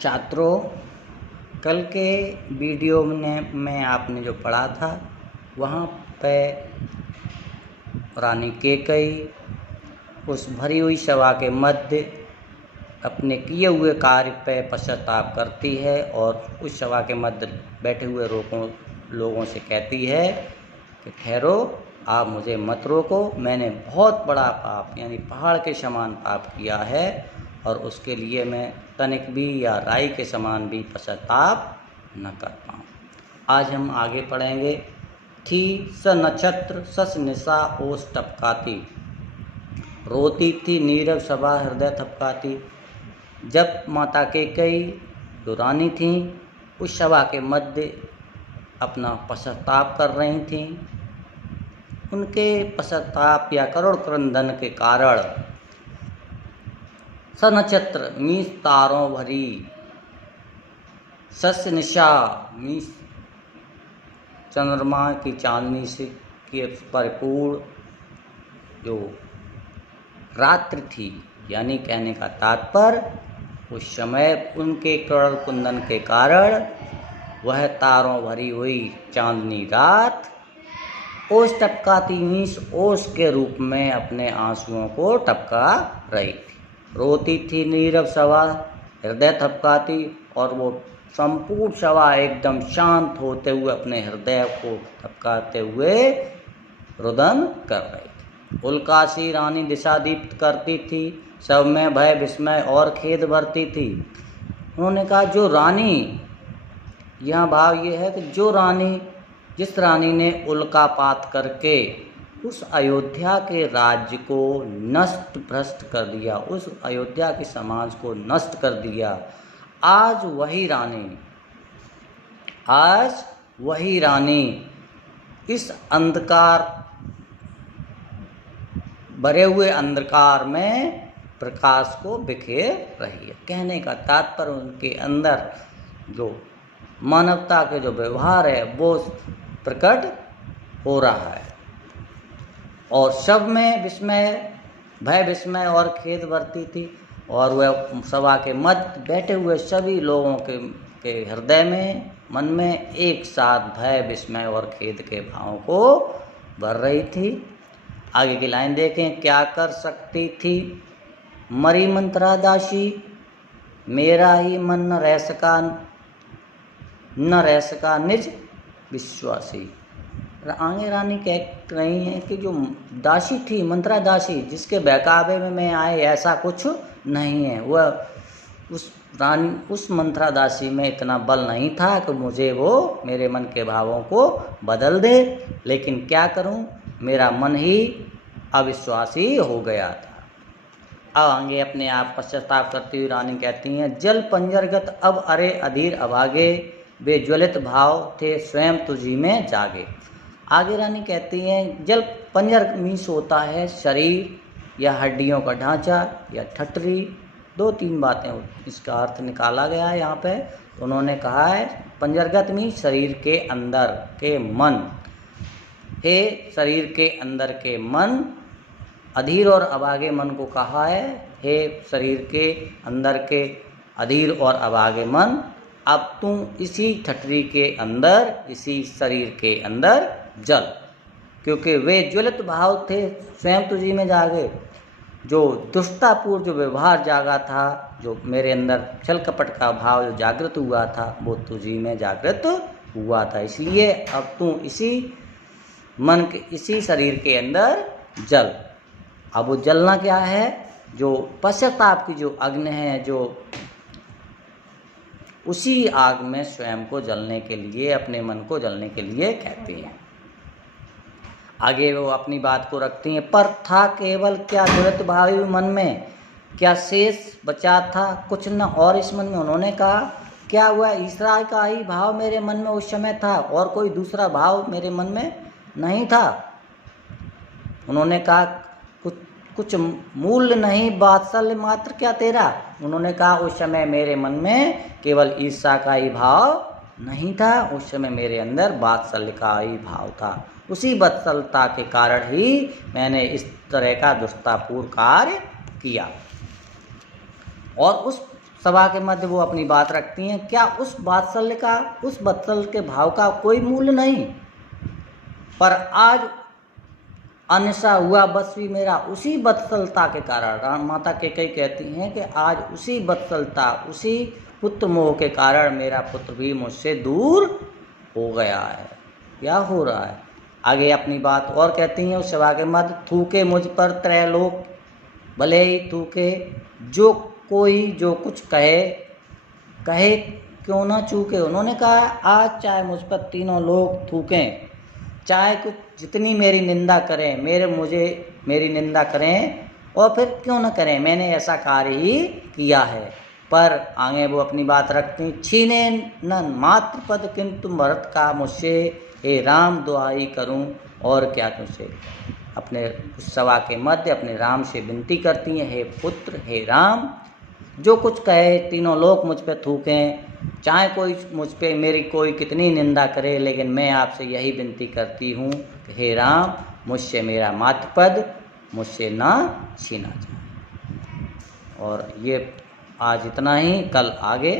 छात्रों, कल के वीडियो में आपने जो पढ़ा था वहाँ पे रानी कैकेयी उस भरी हुई सभा के मध्य अपने किए हुए कार्य पे पश्चाताप करती है और उस सभा के मध्य बैठे हुए लोगों से कहती है कि ठहरो, आप मुझे मत रोको, मैंने बहुत बड़ा पाप यानी पहाड़ के समान पाप किया है और उसके लिए मैं तनिक भी या राई के समान भी पश्चाताप न कर पाऊँ। आज हम आगे पढ़ेंगे। थी स नक्षत्र सस निशा ओस टपकाती, रोती थी नीरव सभा हृदय थपकाती। जब माता कैकेयी जो रानी थीं उस सभा के मध्य अपना पश्चाताप कर रही थीं, उनके पश्चाताप या करोड़ क्रंदन के कारण स नक्षत्र मीस तारों भरी, सस निशा मीस चंद्रमा की चांदनी से के परिपूर्ण जो रात्रि थी, यानी कहने का तात्पर्य उस समय उनके करोड़ कुंदन के कारण वह तारों भरी हुई चांदनी रात ओस टपकाती मीस ओस के रूप में अपने आंसुओं को टपका रही थी। रोती थी नीरव सभा हृदय थपकाती, और वो संपूर्ण सभा एकदम शांत होते हुए अपने हृदय को थपकाते हुए रुदन कर रही थी। उल्कासी रानी दिशा दीप्त करती थी, सब में भय विस्मय और खेद भरती थी। उन्होंने कहा जो रानी, यह भाव ये है कि जो रानी, जिस रानी ने उल्कापात करके उस अयोध्या के राज्य को नष्ट भ्रष्ट कर दिया, उस अयोध्या के समाज को नष्ट कर दिया, आज वही रानी इस अंधकार भरे हुए अंधकार में प्रकाश को बिखेर रही है। कहने का तात्पर्य उनके अंदर जो मानवता के जो व्यवहार है वो प्रकट हो रहा है और सब में भय विस्मय और खेद भरती थी। और वह सभा के मध्य बैठे हुए सभी लोगों के हृदय में, मन में एक साथ भय विस्मय और खेद के भावों को भर रही थी। आगे की लाइन देखें। क्या कर सकती थी मरी मंत्रा दासी, मेरा ही मन न रह सका निज विश्वासी। आगे रानी कह रही हैं कि जो दासी थी, मंत्रा दासी, जिसके बहकावे में मैं आए, ऐसा कुछ नहीं है। वह उस मंत्रा दासी में इतना बल नहीं था कि मुझे वो मेरे मन के भावों को बदल दे, लेकिन क्या करूं, मेरा मन ही अविश्वासी हो गया था। अब आगे अपने आप पश्चाताप करती हुई रानी कहती हैं, जल पंजरगत अब अरे अधीर अभागे, वे ज्वलित भाव थे स्वयं तुझी में जागे। आगे रानी कहती हैं, जल पंजर मीन्स होता है शरीर या हड्डियों का ढांचा या ठटरी, दो तीन बातें इसका अर्थ निकाला गया है यहाँ पे। उन्होंने कहा है पंजरगत मीन्स शरीर के अंदर के मन, हे शरीर के अंदर के मन। अधीर और अभागे मन को कहा है, हे शरीर के अंदर के अधीर और अभागे मन, अब तू इसी ठटरी के अंदर, इसी शरीर के अंदर जल, क्योंकि वे ज्वलित भाव थे स्वयं तुझी में जागे। जो दुष्टतापूर्ण जो व्यवहार जागा था, जो मेरे अंदर छल कपट का भाव जो जागृत हुआ था, वो तुझी में जागृत हुआ था। इसलिए अब तू इसी मन के, इसी शरीर के अंदर जल। अब वो जलना क्या है, जो पश्चाताप की जो अग्नि है, जो उसी आग में स्वयं को जलने के लिए, अपने मन को जलने के लिए कहते हैं। आगे वो अपनी बात को रखती हैं, पर था केवल क्या ज्वलित भावी मन में, क्या शेष बचा था कुछ न और इस मन में। उन्होंने कहा क्या हुआ, ईश्वर का ही भाव मेरे मन में उस समय था और कोई दूसरा भाव मेरे मन में नहीं था। उन्होंने कहा कुछ मूल्य नहीं, वात्सल्य मात्र क्या तेरा। उन्होंने कहा उस समय मेरे मन में केवल ईर्षा का ही भाव नहीं था, उस समय मेरे अंदर वात्सल्य का ही भाव था। उसी वत्सलता के कारण ही मैंने इस तरह का दुष्टतापूर्ण कार्य किया। और उस सभा के मध्य वो अपनी बात रखती हैं। क्या उस वात्सल्य के भाव का कोई मूल्य नहीं? पर आज अनिशा हुआ बस भी मेरा उसी वत्सलता के कारण। माता कैकेयी कहती हैं कि आज उसी वत्सलता, उसी पुत्र मोह के कारण मेरा पुत्र भी मुझसे दूर हो गया है या हो रहा है। आगे अपनी बात और कहती हैं उस सभा के मध्य, थूके मुझ पर त्रैलोक, भले ही थूके, जो कोई जो कुछ कहे कहे क्यों ना चूके। उन्होंने कहा आज चाहे मुझ पर तीनों लोग थूकें, चाहे कुछ जितनी मेरी निंदा करें, मेरी निंदा करें, और फिर क्यों न करें, मैंने ऐसा कार्य ही किया है। पर आगे वो अपनी बात रखती, छीने न मात्र पद किंतु मरत का मुझसे, हे राम दुआई करूं और क्या तुझसे। अपने उस सभा के मध्य अपने राम से विनती करती हैं, हे पुत्र, हे राम, जो कुछ कहे तीनों लोग मुझ पे थूकें, चाहे कोई मुझ पे मेरी कोई कितनी निंदा करे, लेकिन मैं आपसे यही विनती करती हूँ कि हे राम, मुझसे मेरा मातृपद मुझसे ना छीना जाए। और ये आज इतना ही, कल आगे